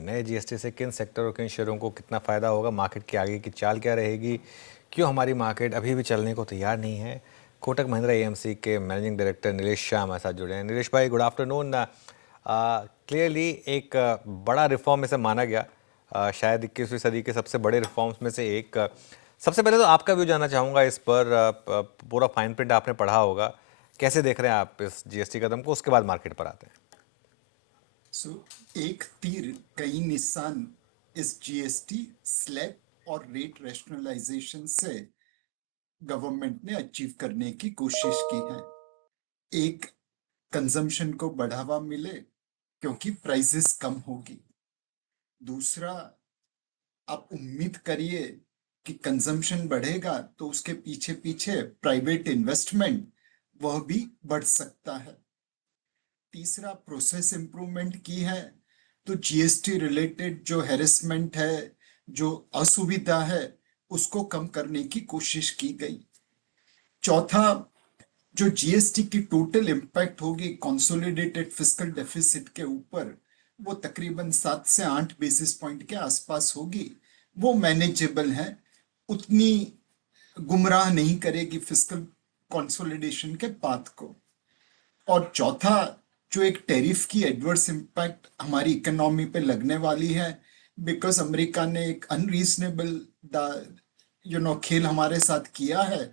कि नए जीएसटी से किन सेक्टर और किन शेयरों को कितना फ़ायदा होगा, मार्केट की आगे की चाल क्या रहेगी, क्यों हमारी मार्केट अभी भी चलने को तैयार नहीं है। कोटक महिंद्रा एएमसी के मैनेजिंग डायरेक्टर नीलेश शाह हमारे साथ जुड़े हैं। नीलेश भाई, गुड आफ्टरनून। क्लियरली एक बड़ा रिफॉर्म इसे माना गया, शायद 21वीं सदी के सबसे बड़े रिफॉर्म्स में से एक। सबसे पहले तो आपका व्यू जानना चाहूँगा इस पर। पूरा फाइन प्रिंट आपने पढ़ा होगा, कैसे देख रहे हैं आप इस जीएसटी कदम को? उसके बाद मार्केट पर आते हैं। सो एक तीर कई निशान इस जीएसटी स्लैब और रेट रैशनलाइजेशन से गवर्नमेंट ने अचीव करने की कोशिश की है। एक, कंजम्पशन को बढ़ावा मिले क्योंकि प्राइसेस कम होगी। दूसरा, आप उम्मीद करिए कि कंजम्पशन बढ़ेगा तो उसके पीछे पीछे प्राइवेट इन्वेस्टमेंट वह भी बढ़ सकता है। तीसरा, प्रोसेस इंप्रूवमेंट की है तो जीएसटी रिलेटेड जो हैरेसमेंट है, जो असुविधा है, उसको कम करने की कोशिश की गई। चौथा, जो जीएसटी की टोटल इम्पैक्ट होगी कंसोलिडेटेड फिस्कल डेफिसिट के ऊपर, वो तकरीबन 7 से 8 बेसिस पॉइंट के आसपास होगी। वो मैनेजेबल है, उतनी गुमराह नहीं करेगी फिस्कल कंसोलिडेशन के पाथ को। और चौथा, जो एक टैरिफ की एडवर्स इम्पैक्ट हमारी इकोनॉमी पे लगने वाली है, बिकॉज अमेरिका ने एक अनरीजनेबल खेल हमारे साथ किया है,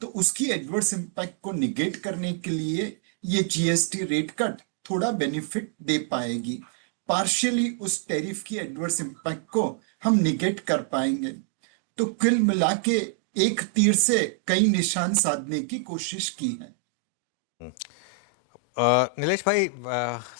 तो उसकी एडवर्स इम्पैक्ट को निगेट करने के लिए ये जीएसटी रेट कट थोड़ा बेनिफिट दे पाएगी। पार्शियली उस टैरिफ की एडवर्स इम्पैक्ट को हम निगेट कर पाएंगे। तो कुल मिला के एक तीर से कई निशान साधने की कोशिश की है। नीलेश भाई,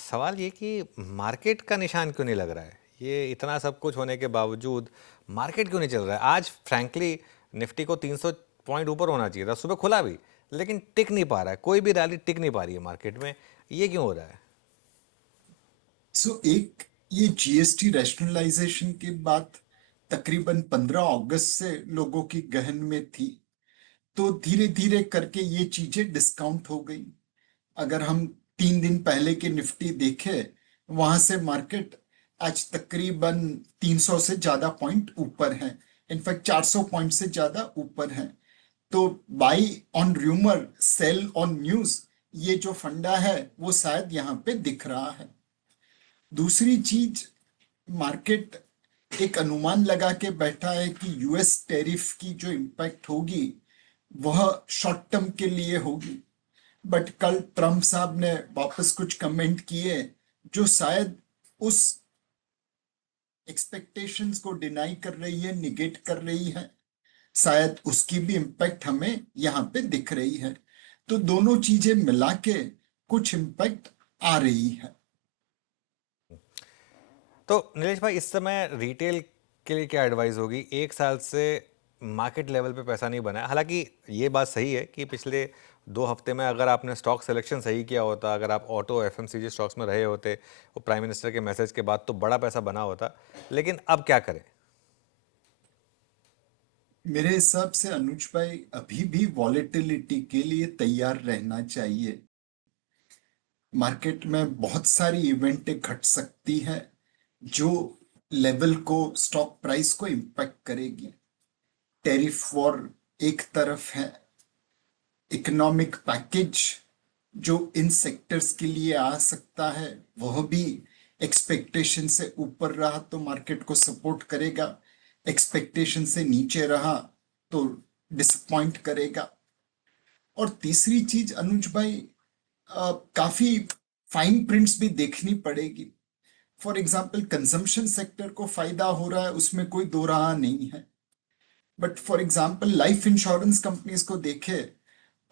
सवाल ये कि मार्केट का निशान क्यों नहीं लग रहा है? ये इतना सब कुछ होने के बावजूद मार्केट क्यों नहीं चल रहा है? आज फ्रैंकली निफ्टी को 300 पॉइंट ऊपर होना चाहिए था, सुबह खुला भी, लेकिन टिक नहीं पा रहा है। कोई भी रैली टिक नहीं पा रही है मार्केट में। ये क्यों हो रहा है? एक, ये जीएसटी रैशनलाइजेशन की बात तकरीबन 15 अगस्त से लोगों की गहन में थी, तो धीरे धीरे करके ये चीजें डिस्काउंट हो गई। अगर हम 3 दिन पहले के निफ्टी देखें, वहां से मार्केट आज तकरीबन 300 से ज्यादा पॉइंट ऊपर है। इनफैक्ट 400 पॉइंट से ज्यादा ऊपर है। तो buy on rumour, sell on news, ये जो फंडा है वो शायद यहाँ पे दिख रहा है। दूसरी चीज, मार्केट एक अनुमान लगा के बैठा है कि यूएस टैरिफ की जो इम्पैक्ट होगी वह शॉर्ट टर्म के लिए होगी। बट कल ट्रंप साहब ने वापस कुछ कमेंट किए जो शायद उस एक्सपेक्टेशंस को डिनाई कर रही है, निगेट कर रही है। शायद उसकी भी इम्पैक्ट हमें यहाँ पे दिख रही है। तो दोनों चीजें मिला के कुछ इम्पैक्ट आ रही है। तो नीलेश भाई, इस समय रिटेल के लिए क्या एडवाइस होगी? एक साल से मार्केट लेवल पे पैसा नहीं बना है। हालांकि ये बात सही है कि पिछले 2 हफ्ते में अगर आपने स्टॉक सिलेक्शन सही किया होता, अगर आप ऑटो एफएमसीजी स्टॉक्स में रहे होते, वो प्राइम मिनिस्टर के मैसेज के बाद, तो बड़ा पैसा बना होता। लेकिन अब क्या करें? मेरे हिसाब से अनुज भाई, अभी भी वॉलेटिलिटी के लिए तैयार रहना चाहिए। मार्केट में बहुत सारी इवेंटें घट सकती है जो लेवल को, स्टॉक प्राइस को इम्पैक्ट करेगी। टैरिफ वॉर एक तरफ है, इकोनॉमिक पैकेज जो इन सेक्टर्स के लिए आ सकता है वह भी एक्सपेक्टेशन से ऊपर रहा तो मार्केट को सपोर्ट करेगा, एक्सपेक्टेशन से नीचे रहा तो डिसअपॉइंट करेगा। और तीसरी चीज अनुज भाई, काफी फाइन प्रिंट्स भी देखनी पड़ेगी। फॉर एग्जाम्पल, कंजम्पशन सेक्टर को फायदा हो रहा है, उसमें कोई दो राह नहीं है। But for example life insurance companies को देखे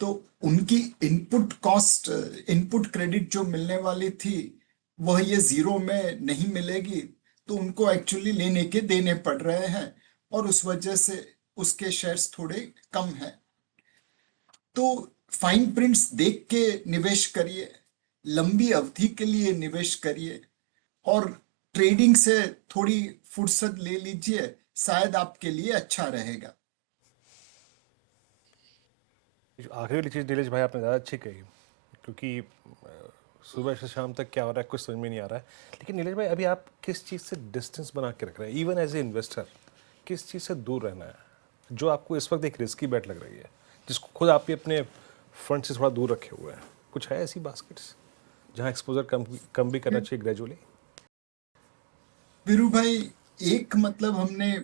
तो उनकी इनपुट कॉस्ट, इनपुट क्रेडिट जो मिलने वाली थी वह ये जीरो में नहीं मिलेगी, तो उनको एक्चुअली लेने के देने पड़ रहे हैं, और उस वजह से उसके शेयर्स थोड़े कम हैं। तो फाइन प्रिंट्स देख के निवेश करिए, लंबी अवधि के लिए निवेश करिए, और ट्रेडिंग से थोड़ी फुर्सत ले लीजिए, शायद आपके लिए अच्छा रहेगा। आखिरी वाली चीज़ नीलेश भाई आपने ज़्यादा अच्छी कही, क्योंकि सुबह से शाम तक क्या हो रहा है कुछ समझ में नहीं आ रहा है। लेकिन नीरज भाई, अभी आप किस चीज़ से डिस्टेंस बना के रख रहे हैं, इवन एज ए इन्वेस्टर किस चीज़ से दूर रहना है जो आपको इस वक्त एक रिस्की बेट लग रही है, जिसको खुद आप भी अपने फंड से थोड़ा दूर रखे हुए हैं? कुछ है ऐसी बास्केट्स जहाँ एक्सपोजर कम भी करना चाहिए ग्रेजुअली? वीरू भाई, एक मतलब हमने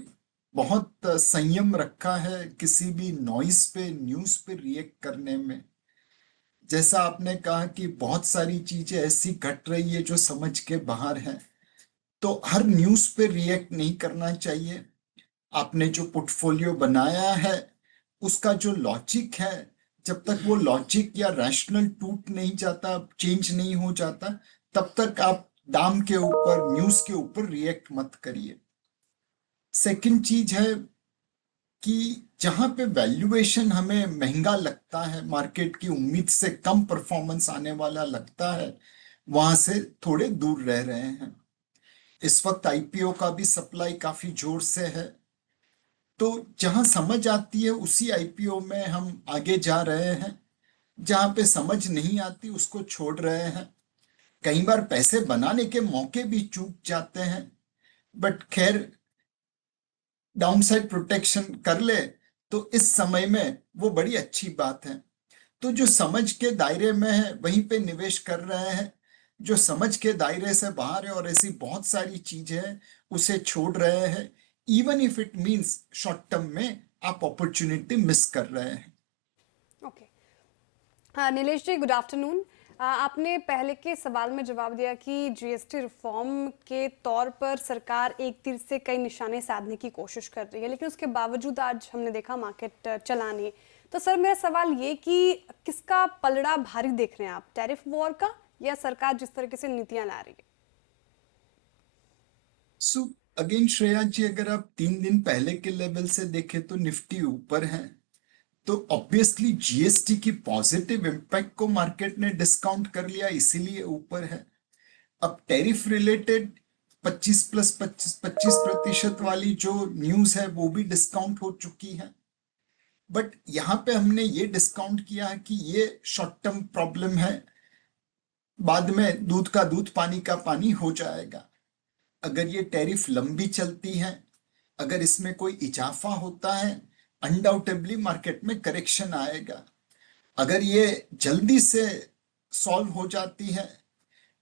बहुत संयम रखा है किसी भी नॉइस पे, न्यूज़ पे रिएक्ट करने में। जैसा आपने कहा कि बहुत सारी चीजें ऐसी घट रही है जो समझ के बाहर है, तो हर न्यूज़ पे रिएक्ट नहीं करना चाहिए। आपने जो पोर्टफोलियो बनाया है उसका जो लॉजिक है, जब तक वो लॉजिक या रैशनल टूट नहीं जाता, चेंज नहीं हो जाता, तब तक आप दाम के ऊपर, न्यूज़ के ऊपर रिएक्ट मत करिए। सेकंड चीज है कि जहां पे वैल्यूएशन हमें महंगा लगता है, मार्केट की उम्मीद से कम परफॉर्मेंस आने वाला लगता है, वहां से थोड़े दूर रह रहे हैं। इस वक्त आईपीओ का भी सप्लाई काफी जोर से है, तो जहां समझ आती है उसी आईपीओ में हम आगे जा रहे हैं, जहां पे समझ नहीं आती उसको छोड़ रहे हैं। कई बार पैसे बनाने के मौके भी चूक जाते हैं, बट खैर, डाउनसाइड प्रोटेक्शन कर ले तो इस समय में वो बड़ी अच्छी बात है। तो जो समझ के दायरे में है वहीं पे निवेश कर रहे हैं, जो समझ के दायरे से बाहर है और ऐसी बहुत सारी चीजें हैं उसे छोड़ रहे हैं, even if it means short term में आप अपॉर्चुनिटी मिस कर रहे हैं। ओके। हाँ नीलेश जी, गुड आफ्टरनून। आपने पहले के सवाल में जवाब दिया कि जीएसटी रिफॉर्म के तौर पर सरकार एक तीर से कई निशाने साधने की कोशिश कर रही है, लेकिन उसके बावजूद आज हमने देखा मार्केट चला नहीं। तो सर मेरा सवाल ये कि किसका पलड़ा भारी देख रहे हैं आप, टैरिफ वॉर का या सरकार जिस तरीके से नीतियां ला रही है? सो अगेन श्रेया जी, अगर आप 3 दिन पहले के लेवल से देखें तो निफ्टी ऊपर है, तो ऑब्वियसली जीएसटी की पॉजिटिव इम्पैक्ट को मार्केट ने डिस्काउंट कर लिया, इसीलिए ऊपर है। अब टैरिफ रिलेटेड 25% वाली जो न्यूज है वो भी डिस्काउंट हो चुकी है, बट यहाँ पे हमने ये डिस्काउंट किया है कि ये शॉर्ट टर्म प्रॉब्लम है, बाद में दूध का दूध पानी का पानी हो जाएगा। अगर ये टैरिफ लंबी चलती है, अगर इसमें कोई इजाफा होता है, अनडाउटेबली मार्केट में करेक्शन आएगा। अगर ये जल्दी से सॉल्व हो जाती है,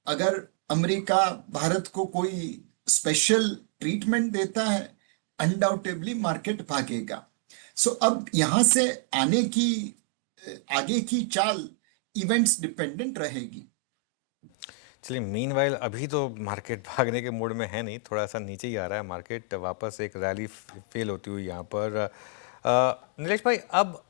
अगर अमेरिका भारत को कोई स्पेशल ट्रीटमेंट देता है, अनडाउटेबली मार्केट भागेगा। सो अब यहां से आने की आगे की चाल इवेंट्स डिपेंडेंट रहेगी। चलिए, मीनवाइल अभी तो मार्केट भागने के मूड में है नहीं, थोड़ा सा नीचे ही आ रहा है मार्केट, वापस एक रैली फेल होती हुई यहाँ पर। नीलेश भाई, अब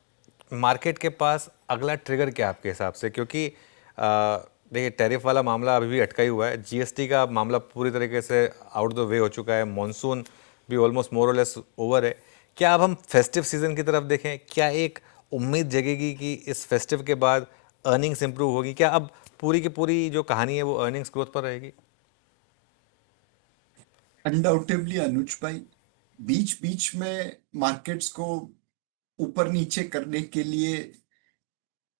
मार्केट के पास अगला ट्रिगर क्या है आपके हिसाब से? क्योंकि देखिए, टैरिफ वाला मामला अभी भी अटका ही हुआ है, जीएसटी का मामला पूरी तरीके से आउट द वे हो चुका है, मॉनसून भी ऑलमोस्ट मोर और लेस ओवर है। क्या अब हम फेस्टिव सीजन की तरफ देखें? क्या एक उम्मीद जगेगी कि इस फेस्टिव के बाद अर्निंग्स इंप्रूव होगी? क्या अब पूरी की पूरी जो कहानी है वो अर्निंग्स ग्रोथ पर रहेगी? अनडाउटेबली अनुज भाई, बीच बीच में मार्केट्स को ऊपर नीचे करने के लिए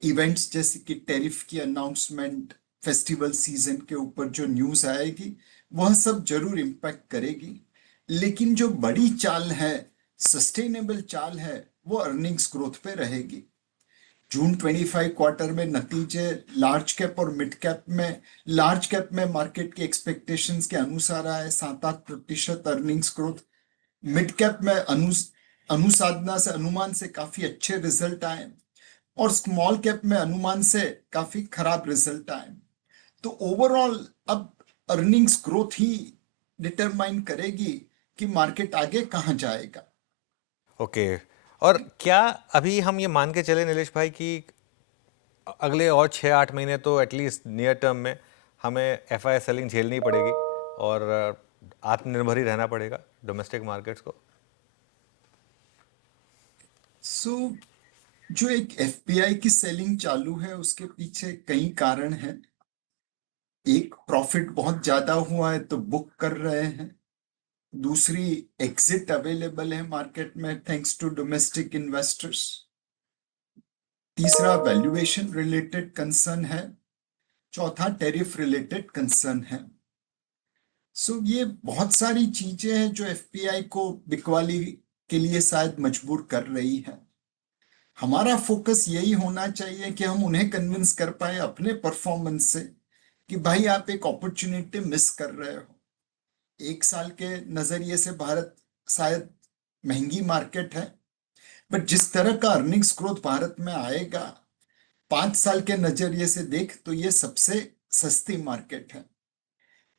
इवेंट्स जैसे कि टैरिफ की अनाउंसमेंट, फेस्टिवल सीजन के ऊपर जो न्यूज आएगी, वह सब जरूर इम्पैक्ट करेगी। लेकिन जो बड़ी चाल है, सस्टेनेबल चाल है, वो अर्निंग्स ग्रोथ पे रहेगी। जून 25 क्वार्टर में नतीजे लार्ज कैप और मिड कैप में, लार्ज कैप में मार्केट के एक्सपेक्टेशंस के अनुसार आए 7-8% अर्निंग्स ग्रोथ। मिड कैप में अनुसाधना से, अनुमान से काफी अच्छे रिजल्ट आए, और स्मॉल कैप में अनुमान से काफी खराब रिजल्ट आए। तो ओवरऑल अब अर्निंग्स ग्रोथ ही डिटरमाइन करेगी कि मार्केट आगे कहां जाएगा। ओके। और क्या अभी हम ये मान के चले नीलेश भाई कि अगले और 6-8 महीने तो एटलीस्ट नियर टर्म में हमें एफआई सेलिंग झेलनी पड़ेगी और आत्मनिर्भर ही रहना पड़ेगा डोमेस्टिक मार्केट्स को? सो जो एक एफपीआई की सेलिंग चालू है उसके पीछे कई कारण हैं। एक, प्रॉफिट बहुत ज्यादा हुआ है तो बुक कर रहे हैं। दूसरी, एग्जिट अवेलेबल है मार्केट में थैंक्स टू डोमेस्टिक इन्वेस्टर्स। तीसरा, वैल्यूएशन रिलेटेड कंसर्न है। चौथा टैरिफ रिलेटेड कंसर्न है। सो ये बहुत सारी चीजें हैं जो एफपीआई को बिकवाली के लिए शायद मजबूर कर रही है। हमारा फोकस यही होना चाहिए कि हम उन्हें कन्विंस कर पाए अपने परफॉर्मेंस से कि भाई आप एक अपॉर्चुनिटी मिस कर रहे हो। एक साल के नजरिए से भारत शायद महंगी मार्केट है, बट जिस तरह का अर्निंग्स ग्रोथ भारत में आएगा 5 साल के नजरिए से देख तो ये सबसे सस्ती मार्केट है।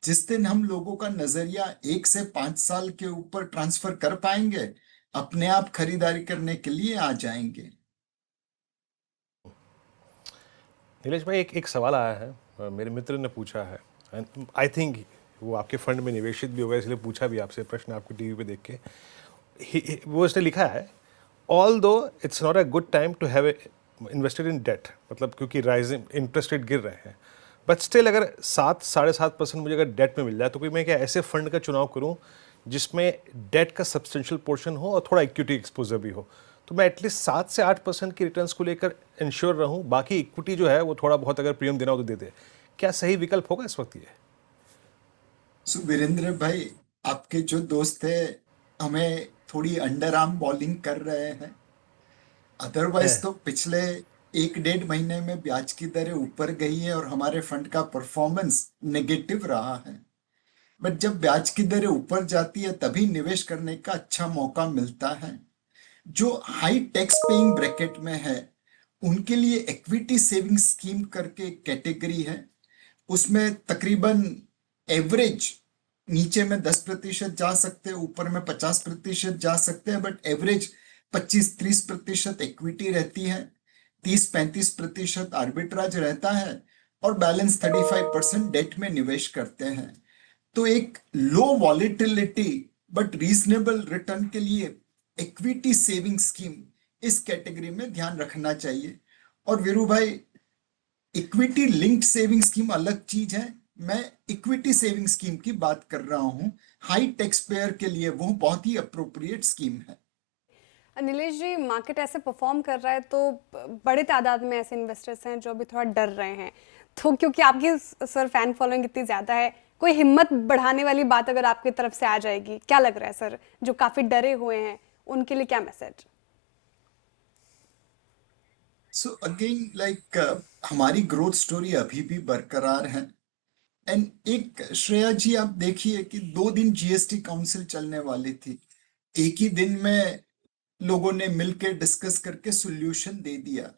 जिस दिन हम लोगों का नजरिया 1 से 5 साल के ऊपर ट्रांसफर कर पाएंगे, अपने आप खरीदारी करने के लिए आ जाएंगे। नीलेश भाई, एक एक सवाल आया है, मेरे मित्र ने पूछा है, एंड आई थिंक वो आपके फंड में निवेशित भी होगा, इसलिए पूछा भी आपसे प्रश्न आपको टीवी पे देख के। वो उसने लिखा है, although it's not a good time to have invested in debt, मतलब क्योंकि राइजिंग इंटरेस्ट रेट गिर रहे हैं, बट स्टिल अगर 7-7.5% मुझे अगर डेट में मिल जाए तो कोई मैं क्या ऐसे फंड का चुनाव करूं जिसमें डेट का सब्सटेंशियल पोर्शन हो और थोड़ा इक्विटी एक्सपोजर भी हो, तो मैं एटलीस्ट 7 से 8% की रिटर्न्स को लेकर इंश्योर रहूं, बाकी इक्विटी जो है वो थोड़ा बहुत अगर प्रीमियम देना हो तो दे दे। क्या सही विकल्प होगा इस वक्त ये? सो वीरेंद्र भाई, आपके जो दोस्त है हमें थोड़ी अंडर आर्म बॉलिंग कर रहे हैं। अदरवाइज तो पिछले 1-1.5 महीने में ब्याज की दरें ऊपर गई है और हमारे फंड का परफॉर्मेंस नेगेटिव रहा है। बट जब ब्याज की दरें ऊपर जाती है तभी निवेश करने का अच्छा मौका मिलता है। जो हाई टैक्स पेइंग ब्रैकेट में है उनके लिए इक्विटी सेविंग स्कीम करके एक कैटेगरी है। उसमें तकरीबन एवरेज नीचे में 10% जा सकते हैं, ऊपर में 50% जा सकते हैं, बट एवरेज 25-30% इक्विटी रहती है, 30-35% आर्बिट्राज रहता है और बैलेंस 35% डेट में निवेश करते हैं। तो एक लो वॉलेटिलिटी बट रीजनेबल रिटर्न के लिए इक्विटी सेविंग स्कीम इस कैटेगरी में ध्यान रखना चाहिए। और वीरू भाई, इक्विटी लिंक्ड सेविंग स्कीम अलग चीज है, मैं इक्विटी सेविंग स्कीम की बात कर रहा हूं। हाई टैक्स पेयर के लिए वो बहुत ही अप्रोप्रिएट स्कीम है। नीलेश जी, मार्केट ऐसे परफॉर्म कर रहा है तो बड़े तादाद में ऐसे इन्वेस्टर्स हैं जो अभी थोड़ा डर रहे हैं, तो क्योंकि आपकी सर फैन फॉलोइंग इतनी ज़्यादा है, कोई हिम्मत बढ़ाने वाली बात अगर आपकी तरफ से आ जाएगी, क्या लग रहा है सर, जो काफ़ी डरे हुए हैं उनके लिए क्या मैसेज? सो अगेन लाइक हमारी ग्रोथ स्टोरी अभी भी बरकरार है। एंड एक श्रेया जी, आप देखिए कि 2 दिन जीएसटी काउंसिल चलने वाली थी, एक ही दिन में लोगों ने मिलकर डिस्कस करके सॉल्यूशन दे दिया।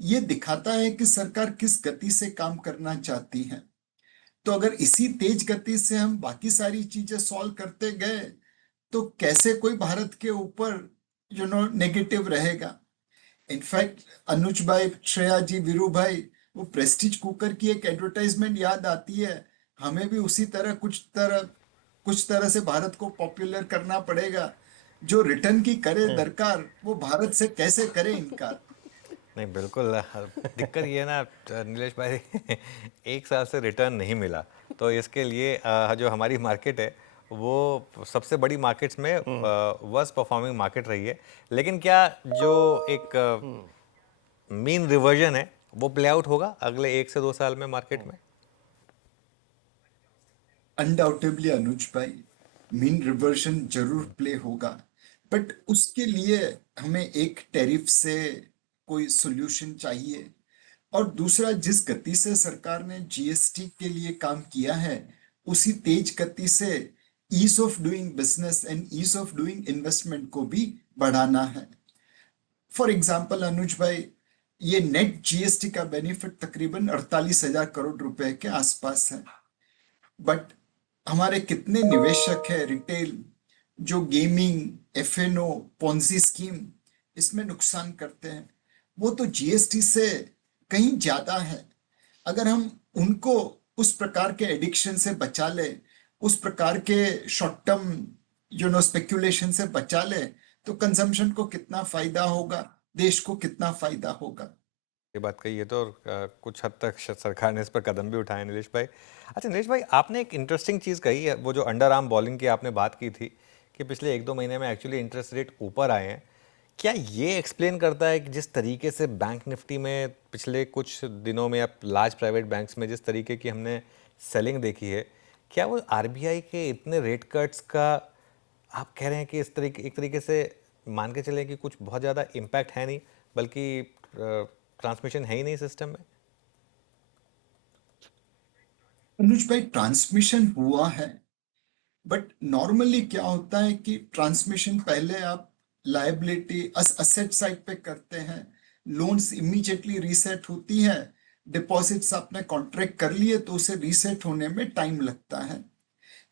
ये दिखाता है कि सरकार किस गति से काम करना चाहती है। तो अगर इसी तेज गति से हम बाकी सारी चीजें सॉल्व करते गए तो कैसे कोई भारत के ऊपर नेगेटिव रहेगा। इनफैक्ट अनुज भाई, श्रेया जी, वीरू भाई, वो प्रेस्टीज कुकर की एक एडवर्टाइजमेंट याद आती है। हमें भी उसी तरह कुछ तरह से भारत को पॉपुलर करना पड़ेगा। जो रिटर्न की करे दरकार वो भारत से कैसे करे इनकार। नहीं बिल्कुल दिक्कत ये है ना नीलेश भाई 1 साल से रिटर्न नहीं मिला, तो इसके लिए जो हमारी मार्केट है वो सबसे बड़ी मार्केट्स में वर्स्ट परफॉर्मिंग मार्केट रही है। लेकिन क्या जो एक मीन रिवर्जन है वो प्ले आउट होगा अगले 1 से 2 साल में मार्केट में? अनडाउटेबली अनुज भाई, मीन रिवर्जन जरूर प्ले होगा, बट उसके लिए हमें एक टैरिफ से कोई सॉल्यूशन चाहिए। और दूसरा, जिस गति से सरकार ने जीएसटी के लिए काम किया है उसी तेज गति से ease of doing business and ease of doing investment को भी बढ़ाना है। फॉर एग्जाम्पल अनुज भाई, ये नेट जीएसटी का बेनिफिट तकरीबन 48,000 करोड़ रुपए के आसपास है, बट हमारे कितने निवेशक है रिटेल जो गेमिंग, एफएनओ, पोंजी स्कीम इसमें नुकसान करते हैं, वो तो जीएसटी से कहीं ज्यादा है। अगर हम उनको उस प्रकार के एडिक्शन से बचा ले, उस प्रकार के शॉर्ट टर्म स्पेक्यूलेशन से बचा ले, तो कंजम्पशन को कितना फायदा होगा, देश को कितना फायदा होगा। ये बात कही है तो कुछ हद तक सरकार ने इस पर कदम भी उठाए नीलेश भाई। अच्छा नीलेश भाई, आपने एक इंटरेस्टिंग चीज़ कही है, वो जो अंडर आर्म बॉलिंग की आपने बात की थी कि पिछले 1-2 महीने में एक्चुअली इंटरेस्ट रेट ऊपर आए हैं। क्या ये एक्सप्लेन करता है कि जिस तरीके से बैंक निफ्टी में पिछले कुछ दिनों में या लार्ज प्राइवेट बैंक्स में जिस तरीके की हमने सेलिंग देखी है, क्या वो आरबीआई के इतने रेट कट्स का आप कह रहे हैं कि इस तरीके एक तरीके से मान के चलें कि कुछ बहुत ज़्यादा इम्पैक्ट है नहीं, बल्कि ट्रांसमिशन है ही नहीं सिस्टम में? अनुज भाई, ट्रांसमिशन हुआ है, बट नॉर्मली क्या होता है कि ट्रांसमिशन पहले आप लायबिलिटी असेट साइड पे करते हैं, लोन्स इमीडिएटली रीसेट होती है, डिपॉजिट्स आपने कॉन्ट्रैक्ट कर लिए तो उसे रीसेट होने में टाइम लगता है।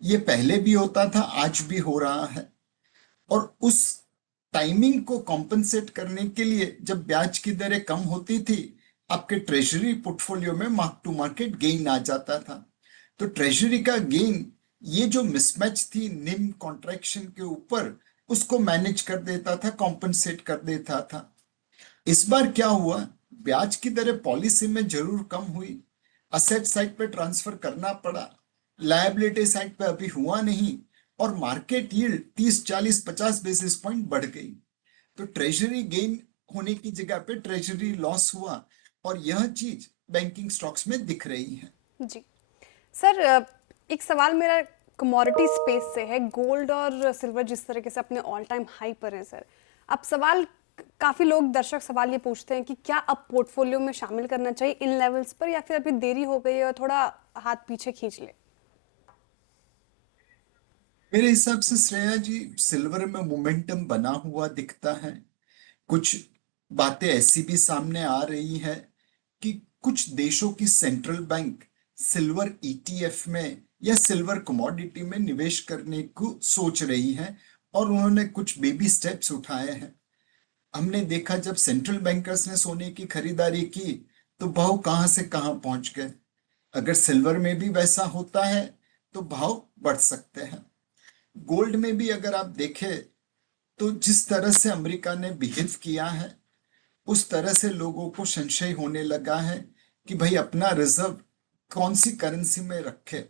ये पहले भी होता था, आज भी हो रहा है। और उस टाइमिंग को कॉम्पनसेट करने के लिए जब ब्याज की दरें कम होती थी, आपके ट्रेजरी पोर्टफोलियो में मार्क टू मार्केट गेन आ जाता था। तो ट्रेजरी का गेन, ये जो मिसमैच थी निम कॉन्ट्रैक्शन के ऊपर, उसको मैनेज कर देता था, कॉम्पनसेट कर देता था। इस बार क्या हुआ, ब्याज की दरें पॉलिसी में जरूर कम हुई, असेट साइड पे ट्रांसफर करना पड़ा, लायबिलिटी साइड पे अभी हुआ नहीं, और मार्केट यील्ड 30 40 50 बेसिस पॉइंट बढ़ गई। तो ट्रेजरी गेन होने की जगह पे ट्रेजरी लॉस हुआ, और यह चीज बैंकिंग स्टॉक्स में दिख रही है। जी सर, एक सवाल मेरा कमोडिटी स्पेस से है। गोल्ड और सिल्वर जिस तरीके से अपने ऑल टाइम हाई पर हैं सर, अब सवाल, काफी लोग दर्शक सवाल ये पूछते हैं कि क्या अब पोर्टफोलियो में शामिल करना चाहिए इन लेवल्स पर, या फिर अभी देरी हो गई है और थोड़ा हाथ पीछे खींच ले? मेरे हिसाब से श्रेया जी, सिल्वर में मोमेंटम बना हुआ दिखता है। कुछ बातें ऐसी भी सामने आ रही है कि कुछ देशों की सेंट्रल बैंक सिल्वर ईटीएफ में या सिल्वर कमोडिटी में निवेश करने को सोच रही है, और उन्होंने कुछ बेबी स्टेप्स उठाए हैं। हमने देखा जब सेंट्रल बैंकर्स ने सोने की खरीदारी की तो भाव कहां से कहां पहुंच गए। अगर सिल्वर में भी वैसा होता है तो भाव बढ़ सकते हैं। गोल्ड में भी अगर आप देखें तो जिस तरह से अमेरिका ने बिहेव किया है, उस तरह से लोगों को संशय होने लगा है कि भाई अपना रिजर्व कौन सी करेंसी में रखे।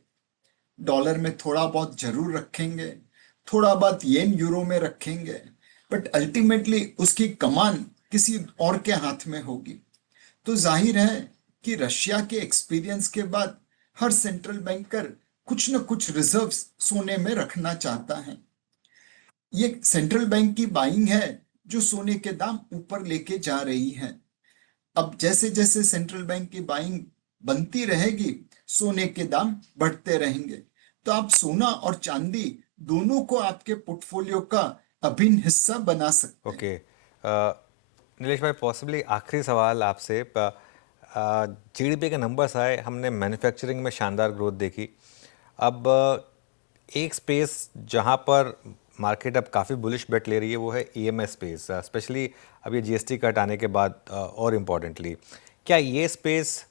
डॉलर में थोड़ा बहुत जरूर रखेंगे, थोड़ा बहुत येन यूरो में रखेंगे, बट अल्टीमेटली उसकी कमान किसी और के हाथ में होगी। तो जाहिर है कि रशिया के एक्सपीरियंस के बाद हर सेंट्रल बैंकर कुछ न कुछ रिजर्व्स सोने में रखना चाहता है। ये सेंट्रल बैंक की बाइंग है जो सोने के दाम ऊपर लेके जा रही है। अब जैसे जैसे सेंट्रल बैंक की बाइंग बनती रहेगी, सोने के दाम बढ़ते रहेंगे। तो आप सोना और चांदी दोनों को आपके पोर्टफोलियो का अभिन्न हिस्सा बना सकते हैं। ओके, नीलेश भाई, पॉसिबली आखिरी सवाल आपसे। जीडीपी के नंबर्स आए, हमने मैन्युफैक्चरिंग में शानदार ग्रोथ देखी। अब एक स्पेस जहां पर मार्केट अब काफ़ी बुलिश बेट ले रही है वो है ईएमएस स्पेस, स्पेशली अब ये जीएसटी कट आने के बाद, और इम्पोर्टेंटली क्या ये स्पेस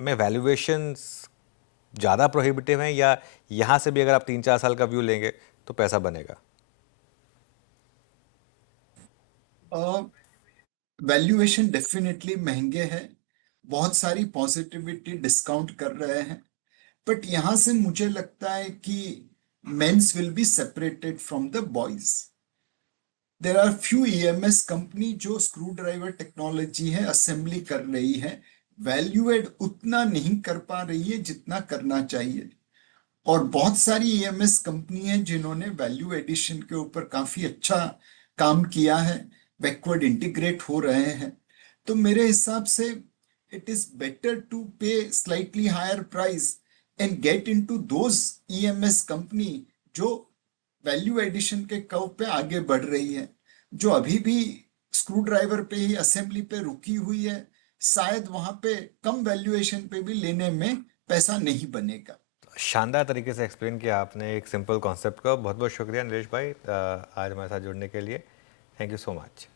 में वैल्यूएशंस ज़्यादा प्रोहिबिटिव हैं, या यहाँ से भी अगर आप 3-4 साल का व्यू लेंगे तो पैसा बनेगा? वैल्यूएशन डेफिनेटली महंगे हैं, बहुत सारी पॉजिटिविटी डिस्काउंट कर रहे हैं, बट यहां से मुझे लगता है कि mens will be separated from the boys. There are few EMS company जो स्क्रू ड्राइवर टेक्नोलॉजी है असेंबली कर रही है, वैल्यू एड उतना नहीं कर पा रही है जितना करना चाहिए। और बहुत सारी ईएमएस कंपनी है जिन्होंने वैल्यू एडिशन के ऊपर काफी अच्छा काम किया है, बैकवर्ड इंटीग्रेट हो रहे हैं। तो मेरे हिसाब से it is better to pay slightly higher price and get into those EMS company जो वैल्यू एडिशन के कर्व पे आगे बढ़ रही है। जो अभी भी स्क्रू ड्राइवर पे ही असेंबली पे रुकी हुई है, शायद वहां पे कम वैल्यूएशन पे भी लेने में पैसा नहीं बनेगा। शानदार तरीके से एक्सप्लेन किया आपने एक सिंपल कॉन्सेप्ट का। बहुत बहुत शुक्रिया नीलेश भाई, आज हमारे साथ जुड़ने के लिए। Thank you so much.